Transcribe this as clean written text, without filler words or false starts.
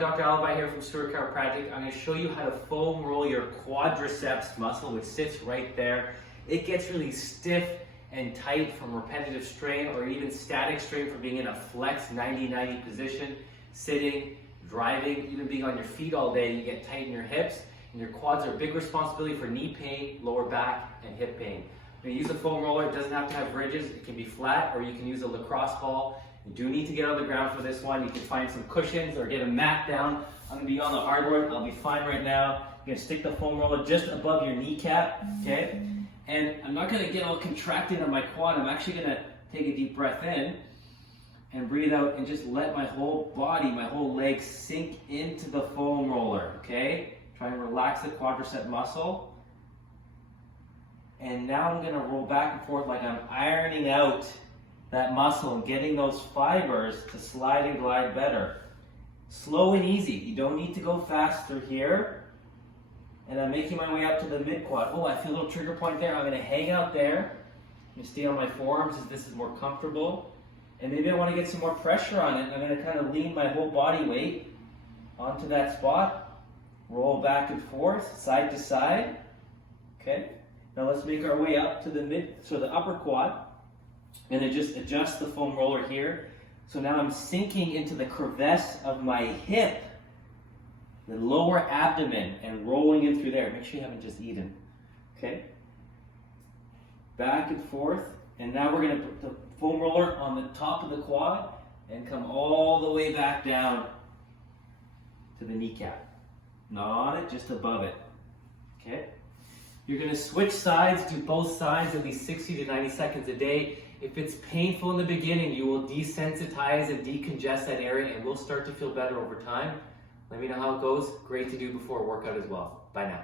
Dr. Alibi here from Stewart Chiropractic. I'm going to show you how to foam roll your quadriceps muscle, which sits right there. It gets really stiff and tight from repetitive strain or even static strain from being in a flex 90-90 position, sitting, driving, even being on your feet all day. You get tight in your hips, and your quads are a big responsibility for knee pain, lower back, and hip pain. When you use a foam roller, it doesn't have to have ridges. It can be flat, or you can use a lacrosse ball. You do need to get on the ground for this one. You can find some cushions or get a mat down. I'm gonna be on the hardwood. I'll be fine right now. You're gonna stick the foam roller just above your kneecap, okay? And I'm not gonna get all contracted on my quad. I'm actually gonna take a deep breath in and breathe out and just let my whole body, my whole leg sink into the foam roller, okay? Try and relax the quadricep muscle. And now I'm gonna roll back and forth like I'm ironing out that muscle and getting those fibers to slide and glide better. Slow and easy. You don't need to go faster here. And I'm making my way up to the mid quad. Oh, I feel a little trigger point there. I'm going to hang out there. I'm going to stay on my forearms as this is more comfortable. And maybe I want to get some more pressure on it. I'm going to kind of lean my whole body weight onto that spot. Roll back and forth, side to side. Okay. Now let's make our way up to the upper quad. I'm going to just adjust the foam roller here. So now I'm sinking into the crevice of my hip, the lower abdomen, and rolling in through there. Make sure you haven't just eaten. Okay? Back and forth. And now we're going to put the foam roller on the top of the quad and come all the way back down to the kneecap. Not on it, just above it. Okay? You're going to switch sides, do both sides at least 60 to 90 seconds a day. If it's painful in the beginning, you will desensitize and decongest that area and will start to feel better over time. Let me know how it goes. Great to do before a workout as well. Bye now.